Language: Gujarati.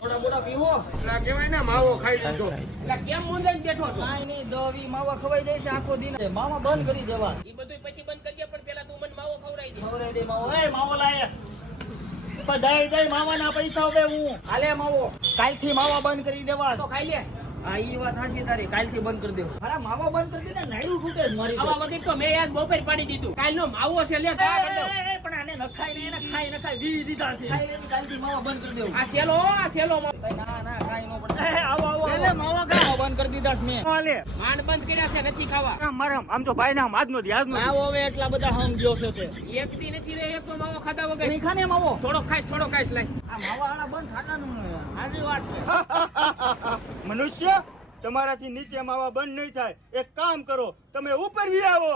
થોડા મોટા પીવો કેવાય ને માવો ખાઈ લીધો. એટલે કેમ મુંજાઈને બેઠો છો? કાંઈ નહીં દવી માવા ખવાઈ જાય છે આખો દિન માવા બંધ કરી દેવા ઈ બધું પછી બંધ કરજે, પણ પેલા તું મને માવો ખવડાવી દે. ખવડાવી દે માવો એ માવો લાય બધાય દઈ માવાના પૈસા હવે હું હાલે માવો કાલથી માવા બંધ કરી દેવા તો ખાઈ લે. હા ઈ વાત હાચી તારી કાલથી બંધ કરી દેવા અરે માવા બંધ કરી દે ને નાડું ફૂટે જ મારી આવા વગર તો મેં યાદ બપોર પાડી દીધું. કાલનો માવો છે, લે ખા કરી દઉં. પણ આને નખાય ને એને ખાઈ નખાય વી દીધા છે કાલથી માવા બંધ કરી દેવું આ સેલો માવો. ના ના કાઈ નો પડે આવો આવો એટલે માવા બંધ કરી દીધા છે મેં હાલે માંડ બંધ કર્યા છે, નથી ખાવા. મારા આમ તો ભાઈ નામ આજનો આવો હવે એટલા બધા સમજ્યો છે તે એક દી નથી રહે એક તો માવો ખાધા વગર. નહીં ખાને માવો થોડો ખાઈશ લાય. આ માવા આના બંધ ખાતાનું હાજી વાત છે. મનુષ્ય તમારાથી નીચે માવા બંધ નહીં થાય. એક કામ કરો, તમે ઉપર વી આવો.